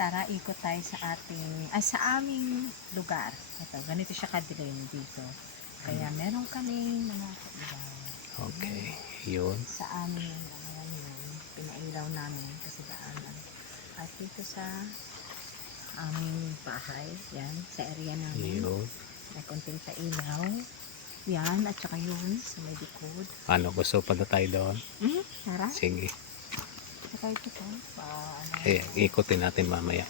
Tara, ikot tayo sa ating, ay sa aming lugar. Ito, ganito siya kadilim dito. Kaya meron kami mga kaibaw. Okay, yun. Sa aming ano ngayon, pinailaw namin kasi daanan. At dito sa aming bahay, yan, sa area namin, Yun. may konting pailaw. Yan, at saka yun, sa may likod. Ano, gusto pa na tayo doon? Hmm, tara, Sige. Saka ito to. Pa, Eh, ikutin natin mamaya.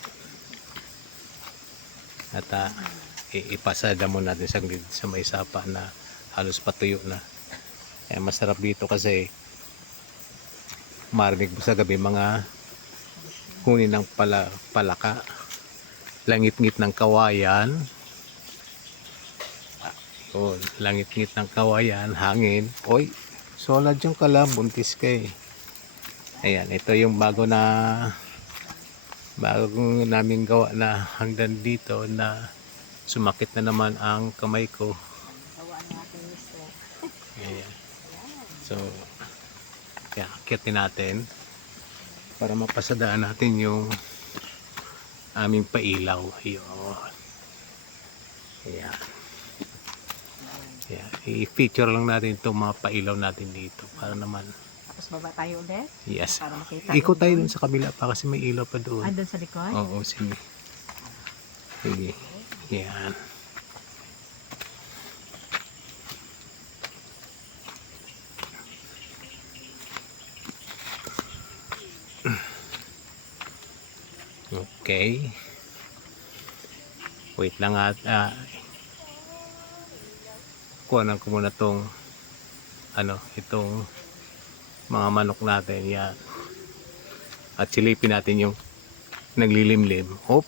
At i- ipasada mo natin sa, sa may sapa na halos patuyo na. Kaya masarap dito kasi marinig mo sa gabi mga huni ng pala, palaka. Langit-ngit ng kawayan. Ah, Yun, langit-ngit ng kawayan, hangin. Oy, solad yung kala, buntis ka eh. Ayan, ito yung bago na bagong naming gawa na hanggang dito na sumakit na naman ang kamay ko. Ayan. So, kaya akitin natin para mapasadaan natin yung aming pailaw. Yun. Ayan. Ayan. I-feature lang natin itong mga pailaw natin dito para naman, Tapos baba tayo ulit yes. para makita. Ikot tayo dun sa kabila pa kasi may ilaw pa doon. Ah, doon sa likod? Oo, sige. Sige. Yan. Okay. Wait lang at ah, kuhanan ko muna tong ano, itong mga manok natin. Yan. At silipin natin yung naglilimlim. Hop.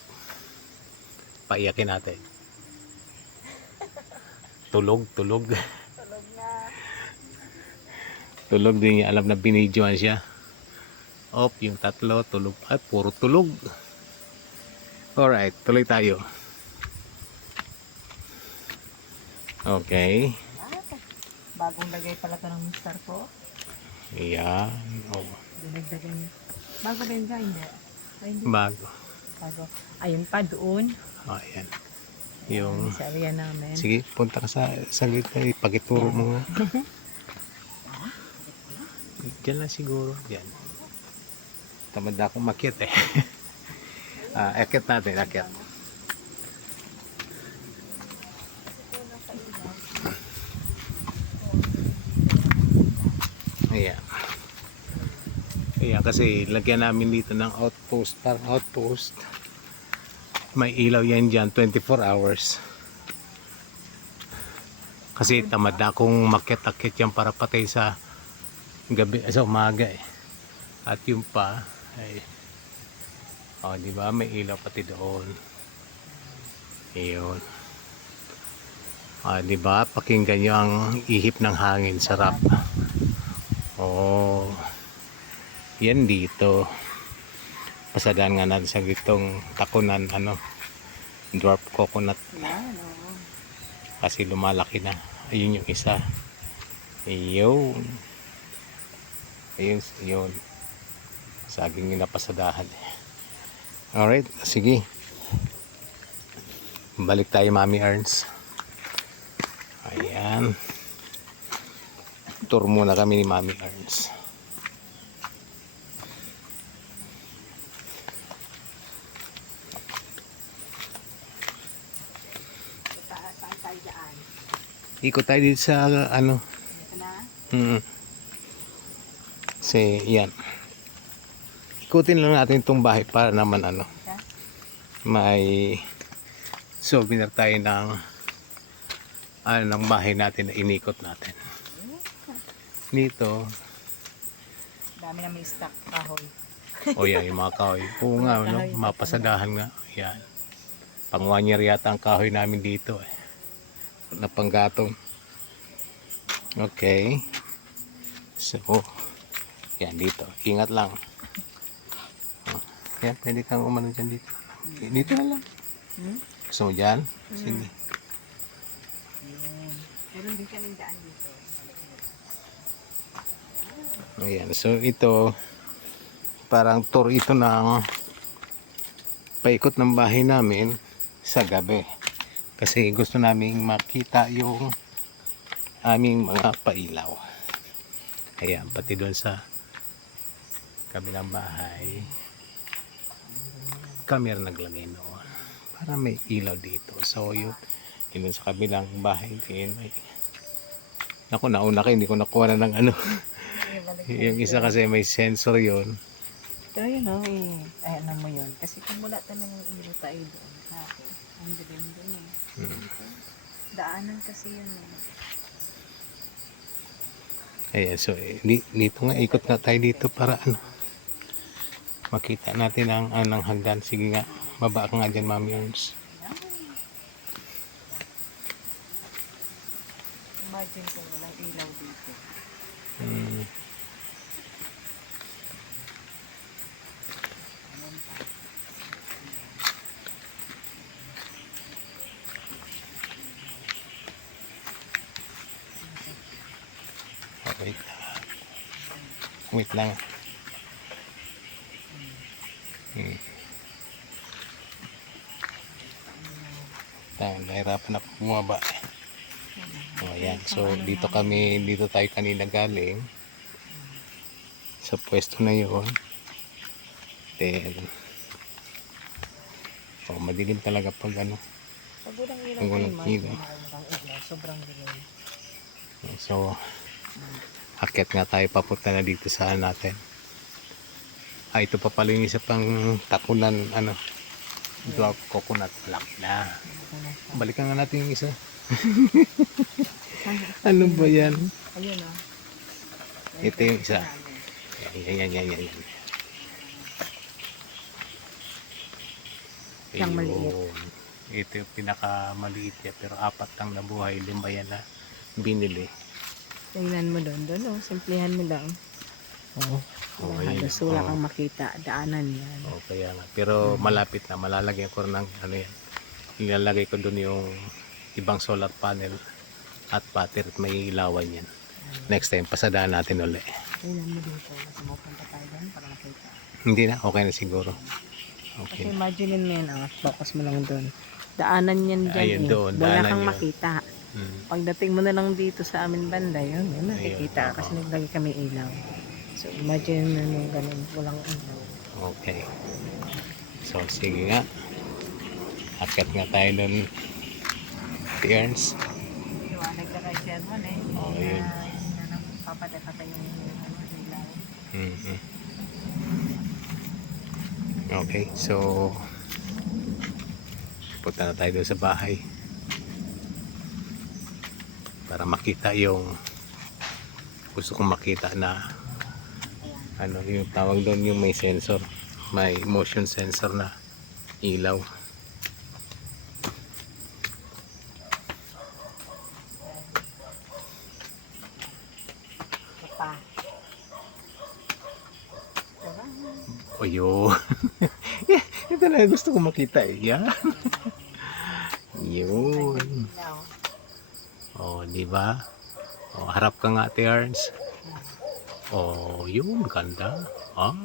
Paiyakin natin. Tulog, tulog. Tulog na. Tulog din niya. Alam na binidyoan siya. Hop, yung tatlo, tulog. Ay, puro tulog. Alright, tuloy tayo. Okay. Bagong lagay pala ito ng mister ko. Ayan. Oh. Bago ba yun ka? Hindi. Bago. Bago. Ayun pa doon. Oh, ayan. Yung... Sa area namin. Sige, punta ka sa saglit na ipagituro mo. Diyan lang siguro. Diyan. Tamad na akong makit eh. ah, akit natin, akit. Ayan. Ayan, kasi lagyan namin dito ng outpost, parang outpost. May ilaw yan dyan, 24 hours. Kasi tamad akong makit-akit yan para patay sa gabi, sa umaga eh. At yung pa, ay, oh, di ba, may ilaw pati doon. Iyon. Ah, di ba, pakinggan nyo ang ihip ng hangin, sarap. Oh, yan dito. Pasadaan nga natin sa gitong takunan, ano, dwarf coconut oo. kasi lumalaki na. Ayun yung isa. Ayun. Ayun, ayun. Saging yung napasadahan. Alright, sige. Balik tayo, Mami Ernst. Ayan. Tour muna kami ni Mami dyan? Ikot tayo dito sa, ano. Mm. Kasi yan. Ikutin lang natin itong bahay para naman ano. May souvenir tayo ng ano ng bahay natin na inikot natin. Dito, Dami na may stock kahoy. o yan yung mga kahoy. Oo nga, no? mapasadahan nga. Yan. Pang one year yata ang kahoy namin dito eh. Na panggatong. Okay. So, yan dito. Ingat lang. Yan, pwede kang umano dyan dito. Dito na lang. Hmm? Gusto mo dyan? Sige. Yun. Meron din kaming daan dito. Ayan. So, ito, parang tour ito ng paikot ng bahay namin sa gabi. Kasi gusto naming makita yung aming mga pailaw. Ayan, pati doon sa kabilang bahay. Rin naglagay noon. Para may ilaw dito. So yun, yun sa kabilang bahay din. Ay, Naku, nauna ka, hindi ko nakuha na ng ano. yung isa kasi may sensor yon Pero yun o, eh, ay, ano mo yun. Kasi kung wala talagang ilaw tayo doon sa akin, ang dilim doon eh. Hmm. Daanan kasi yun eh. Ayan, so eh, di, dito nga, ikot nga tayo dito para ano, makita natin ang anang hagdan. Sige nga, baba ka nga dyan, Mami Ernst. Imagine kung walang ilaw dito. Hmm. Oh, wait lang. Wait lang. Hmm. Tayo, nahirapan ako bumaba. Oh, ayan. So, dito kami, dito tayo kanina galing. Sa pwesto na yun. Then, oh, madilim talaga pag ano. Pag walang ilaw, sobrang dilim. So, akit nga tayo papunta na dito sa natin. Ah, ito pa pala yung isa pang takunan, ano, dwarf coconut block na. Balikan nga natin yung isa. ano ba yan? Ayun o. Ito yung isa. Yan, yan, yan, yan, yan. Yung maliit. Ito yung pinakamaliit niya pero apat lang nabuhay. Lima yan na binili. Tingnan mo doon, doon o. Simplihan mo lang. Oo. Oh, ayun. halos wala Oo. kang makita. Daanan yan. Oo, kaya nga. Pero malapit na. Malalagyan ko rin ng ano yan. Ilalagay ko doon yung ibang solar panel at battery at may ilawan yan. Next time, pasadaan natin uli. Tingnan mo dito. Kasi mapunta tayo doon para makita. Hindi na? Okay na siguro. Kasi Okay. imagine mo yan, ah, focus mo lang doon. Daanan yan dyan Ayun eh. doon, Wala daanan kang yun. makita. Mm. Pagdating mo na lang dito sa amin banda, yun, yun makikita. Ayun, kasi oo. naglagay kami ilaw. So imagine na nung ganun, walang ilaw. Okay. So, sige nga. Akat nga tayo doon. Tears. Liwanag na kay Sherman eh. Oo, yun. Na, hindi na nang papatakatay yung ano, ilaw. Mhm. Okay, so punta na tayo sa bahay para makita yung gusto kong makita na ano yung tawag doon yung may sensor may motion sensor na ilaw. O yun ito na gusto kong makita eh. Yan. Yun di ba? Oh, harap ka nga, Terrence. Oh, yun, ganda. Ah.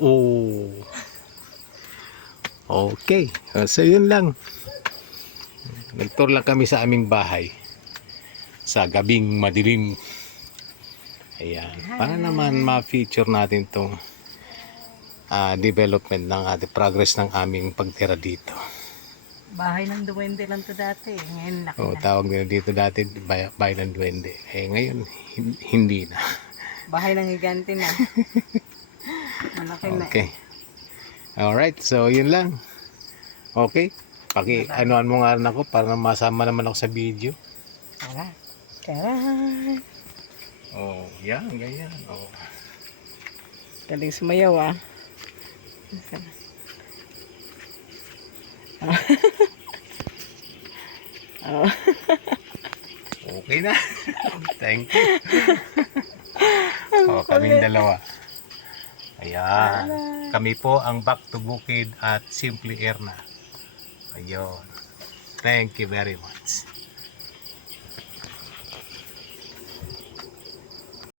Oh. Okay. Oh, so, yun lang. Nagtour lang kami sa aming bahay. Sa gabing madilim. Ayan. Para naman ma-feature natin tong ah, development ng ating progress ng aming pagtira dito. Bahay ng duwende lang to dati. Ngayon laki Oo, na. tawag nila dito dati bay, bayan ng duwende. Eh ngayon hin- hindi na. Bahay ng higante na. Malaki na. Okay. Alright, so yun lang. Okay. Paki anuan mo nga rin ako para masama naman ako sa video. Tara. Tara. Oh, yan, ganyan. Oh. Galing sumayaw ah. Oh. Okay na. Thank you. oh, kaming dalawa. Ayan. Kami po ang Back to Bukid at Simply Erna. Ayun. Thank you very much.